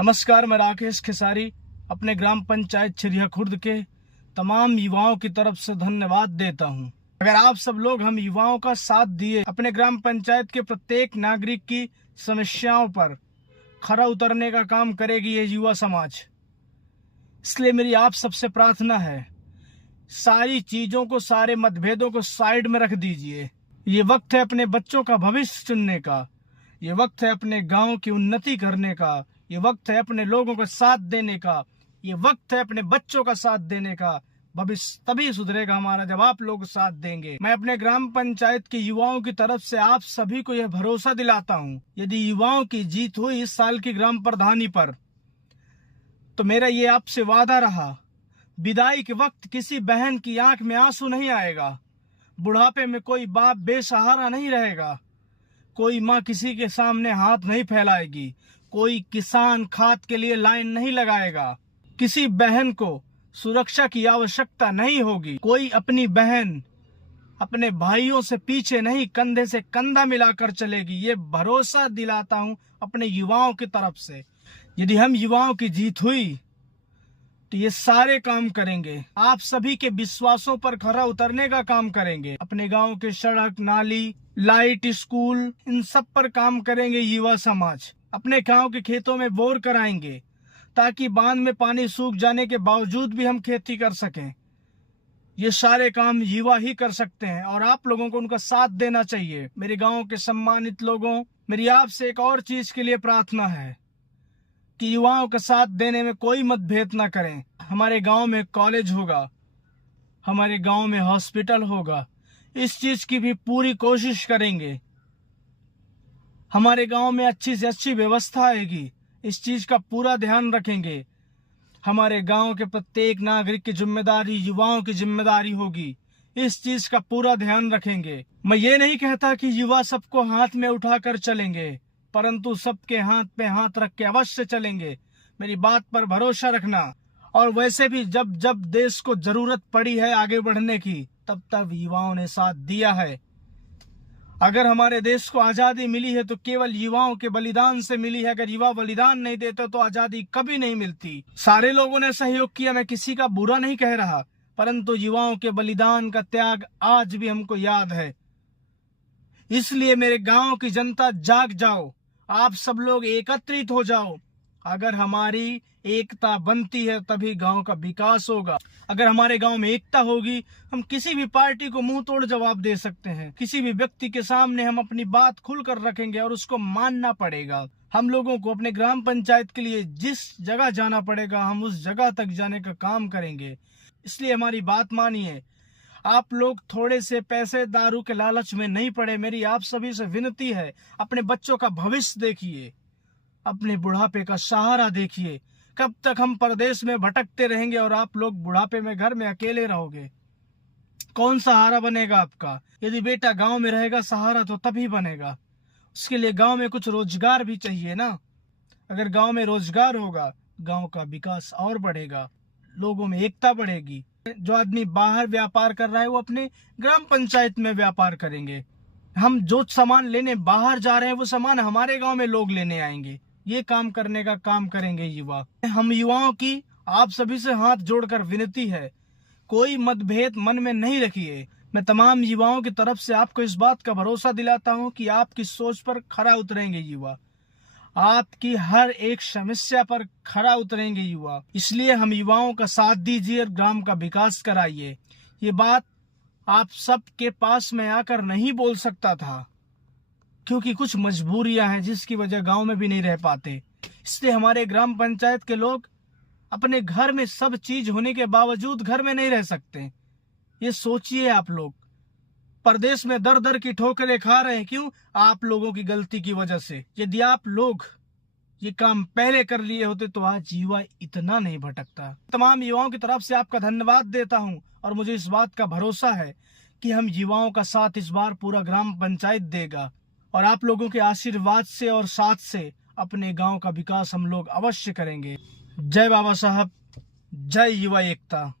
नमस्कार, मैं राकेश खेसारी अपने ग्राम पंचायत छिरिया खुर्द के तमाम युवाओं की तरफ से धन्यवाद देता हूं। अगर आप सब लोग हम युवाओं का साथ दिए अपने ग्राम पंचायत के प्रत्येक नागरिक की समस्याओं पर खरा उतरने का काम करेगी ये युवा समाज। इसलिए मेरी आप सबसे प्रार्थना है, सारी चीजों को, सारे मतभेदों को साइड में रख दीजिए। ये वक्त है अपने बच्चों का भविष्य चुनने का, ये वक्त है अपने गांव की उन्नति करने का, ये वक्त है अपने लोगों का साथ देने का, ये वक्त है अपने बच्चों का साथ देने का। भविष्य तभी सुधरेगा हमारा जब आप लोग साथ देंगे। मैं अपने ग्राम पंचायत के युवाओं की तरफ से आप सभी को यह भरोसा दिलाता हूँ, यदि युवाओं की जीत हुई इस साल की ग्राम प्रधानी पर, तो मेरा ये आपसे वादा रहा, विदाई के वक्त किसी बहन की आंख में आंसू नहीं आएगा, बुढ़ापे में कोई बाप बेसहारा नहीं रहेगा, कोई माँ किसी के सामने हाथ नहीं फैलाएगी, कोई किसान खाद के लिए लाइन नहीं लगाएगा, किसी बहन को सुरक्षा की आवश्यकता नहीं होगी, कोई अपनी बहन अपने भाइयों से पीछे नहीं, कंधे से कंधा मिलाकर चलेगी। ये भरोसा दिलाता हूँ अपने युवाओं की तरफ से। यदि हम युवाओं की जीत हुई तो ये सारे काम करेंगे, आप सभी के विश्वासों पर खरा उतरने का काम करेंगे। अपने गांव के सड़क, नाली, लाइट, स्कूल, इन सब पर काम करेंगे युवा समाज। अपने गांव के खेतों में बोर कराएंगे ताकि बांध में पानी सूख जाने के बावजूद भी हम खेती कर सकें। ये सारे काम युवा ही कर सकते हैं और आप लोगों को उनका साथ देना चाहिए। मेरे गांव के सम्मानित लोगों, मेरी आपसे एक और चीज के लिए प्रार्थना है कि युवाओं का साथ देने में कोई मतभेद ना करें। हमारे गांव में कॉलेज होगा, हमारे गांव में हॉस्पिटल होगा, इस चीज की भी पूरी कोशिश करेंगे। हमारे गांव में अच्छी से अच्छी व्यवस्था आएगी, इस चीज का पूरा ध्यान रखेंगे। हमारे गांव के प्रत्येक नागरिक की जिम्मेदारी, युवाओं की जिम्मेदारी होगी, इस चीज का पूरा ध्यान रखेंगे। मैं ये नहीं कहता कि युवा सबको हाथ में उठाकर चलेंगे, परंतु सबके हाथ पे हाथ रख के अवश्य चलेंगे। मेरी बात पर भरोसा रखना। और वैसे भी जब जब देश को जरूरत पड़ी है आगे बढ़ने की, तब तब युवाओं ने साथ दिया है। अगर हमारे देश को आजादी मिली है तो केवल युवाओं के बलिदान से मिली है। अगर युवा बलिदान नहीं देते तो आजादी कभी नहीं मिलती। सारे लोगों ने सहयोग किया, मैं किसी का बुरा नहीं कह रहा, परंतु युवाओं के बलिदान का त्याग आज भी हमको याद है। इसलिए मेरे गांव की जनता, जाग जाओ, आप सब लोग एकत्रित हो जाओ। अगर हमारी एकता बनती है तभी गांव का विकास होगा। अगर हमारे गांव में एकता होगी, हम किसी भी पार्टी को मुंह तोड़ जवाब दे सकते हैं। किसी भी व्यक्ति के सामने हम अपनी बात खुलकर रखेंगे और उसको मानना पड़ेगा। हम लोगों को अपने ग्राम पंचायत के लिए जिस जगह जाना पड़ेगा, हम उस जगह तक जाने का काम करेंगे। इसलिए हमारी बात मानिए। आप लोग थोड़े से पैसे, दारू के लालच में नहीं पड़े। मेरी आप सभी से विनती है, अपने बच्चों का भविष्य देखिए, अपने बुढ़ापे का सहारा देखिए। कब तक हम परदेश में भटकते रहेंगे और आप लोग बुढ़ापे में घर में अकेले रहोगे? कौन सहारा बनेगा आपका? यदि बेटा गांव में रहेगा, सहारा तो तभी बनेगा। उसके लिए गांव में कुछ रोजगार भी चाहिए ना। अगर गांव में रोजगार होगा, गांव का विकास और बढ़ेगा, लोगों में एकता बढ़ेगी। जो आदमी बाहर व्यापार कर रहा है वो अपने ग्राम पंचायत में व्यापार करेंगे। हम जो सामान लेने बाहर जा रहे हैं वो सामान हमारे गांव में लोग लेने आएंगे। ये काम करने का काम करेंगे युवा। हम युवाओं की आप सभी से हाथ जोड़कर विनती है, कोई मतभेद मन में नहीं रखिए। मैं तमाम युवाओं की तरफ से आपको इस बात का भरोसा दिलाता हूं कि आपकी सोच पर खरा उतरेंगे युवा, आपकी हर एक समस्या पर खरा उतरेंगे युवा। इसलिए हम युवाओं का साथ दीजिए और ग्राम का विकास कराइए। ये बात आप सबके पास में आकर नहीं बोल सकता था, क्योंकि कुछ मजबूरियां हैं जिसकी वजह गांव में भी नहीं रह पाते। इसलिए हमारे ग्राम पंचायत के लोग अपने घर में सब चीज होने के बावजूद घर में नहीं रह सकते। ये सोचिए, आप लोग परदेश में दर दर की ठोकरें खा रहे हैं। क्यों? आप लोगों की गलती की वजह से। यदि आप लोग ये काम पहले कर लिए होते तो आज युवा इतना नहीं भटकता। तमाम युवाओं की तरफ से आपका धन्यवाद देता हूं और मुझे इस बात का भरोसा है कि हम युवाओं का साथ इस बार पूरा ग्राम पंचायत देगा और आप लोगों के आशीर्वाद से और साथ से अपने गांव का विकास हम लोग अवश्य करेंगे। जय बाबा साहब, जय युवा एकता।